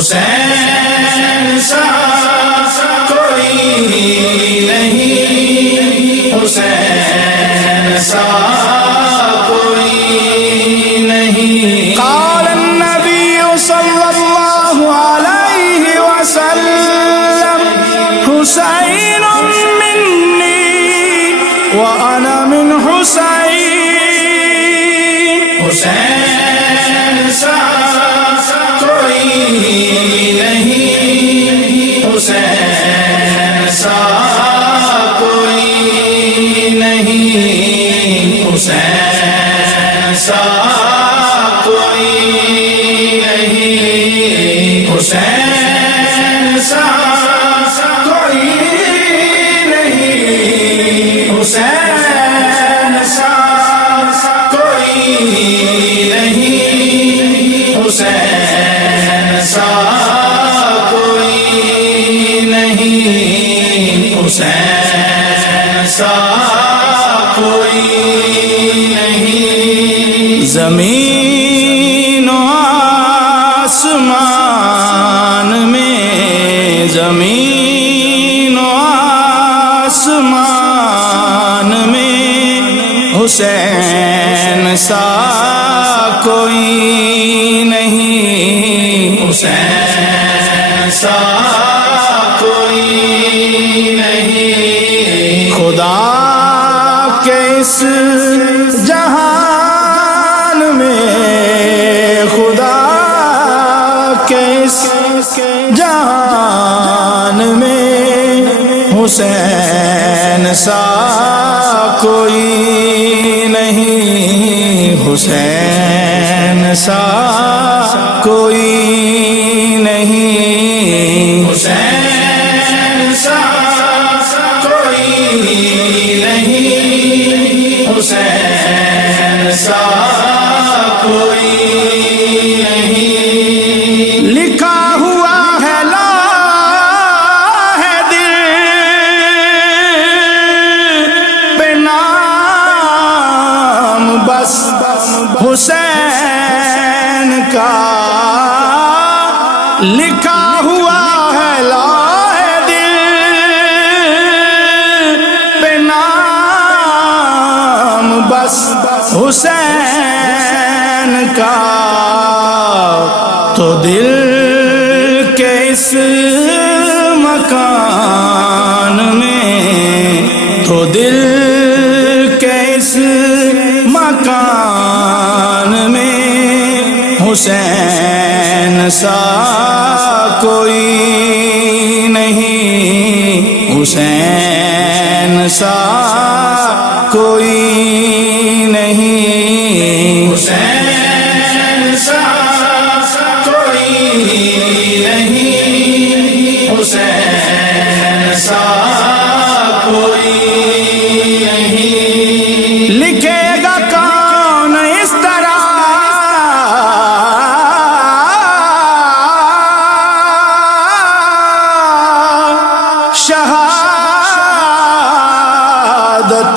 حسین سا کوئی نہیں، حسین سا کوئی نہیں۔ قال النبی صلی اللہ علیہ وسلم حسین منی وانا من حسین، حسین سا کوئی نہیں، حسین سا کوئی نہیں، حسین سا کوئی نہیں، حسین سا کوئی نہیں، حسین سا کوئی نہیں، حسین سا کوئی نہیں، حسین سا کوئی نہیں۔ زمین و آسمان میں، زمین و آسمان میں حسین سا کوئی نہیں، حسین سا کوئی نہیں۔ خدا کے اس جہان میں، خدا کے اس جہان میں حسین سا کوئی نہیں، حسین سا کوئی نہیں، حسین سا کوئی نہیں، حسین سا کوئی نہیں۔ لکھا ہوا ہے لاہ دل پہ نام بس حسین کا، لکھا ہوا ہے لاہ دل پہ نام بس حسین کا، تو دل کے اس مکان میں، تو دل کے اس مکان میں حسین سا کوئی نہیں، حسین سا کوئی نہیں، حسین سا کوئی نہیں، حسین سا کوئی نہیں۔ لکھے گا کون اس طرح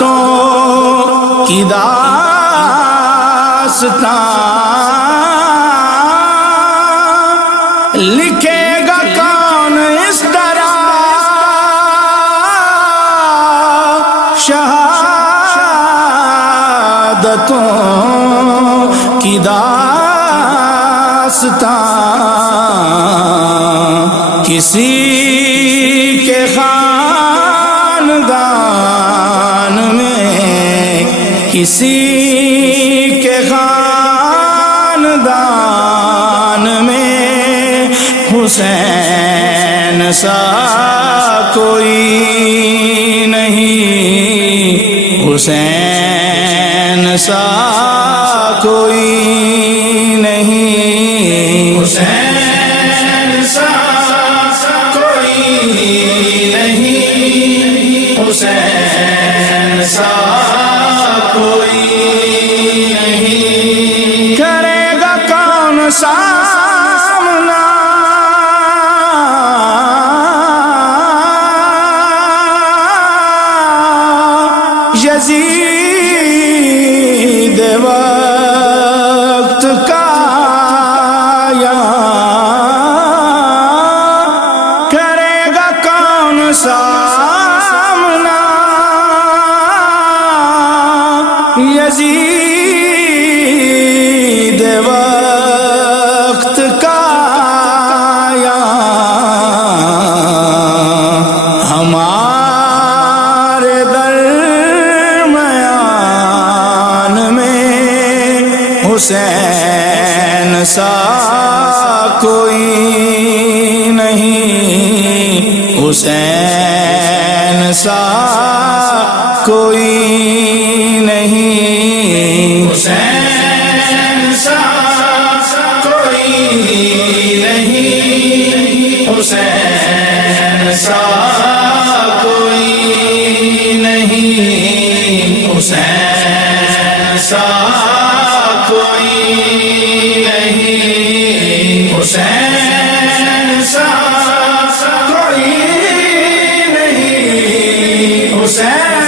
شہادتوں کی داستان، لکھے گا کون اس طرح شہادتوں کی داستان، کسی کے خاندان میں، کسی کے خاندان میں حسین سا کوئی نہیں، حسین سا کوئی نہیں، حسین سا کوئی نہیں، حسین سا کوئی نہیں۔ کرے گا کون سامنا یزید وقت کا یا کوئی نہیں، حسین سا کوئی نہیں، حسین سا کوئی نہیں، حسین سا کوئی نہیں، حسین سا کوئی نہیں، حسین سا کوئی نہیں، حسین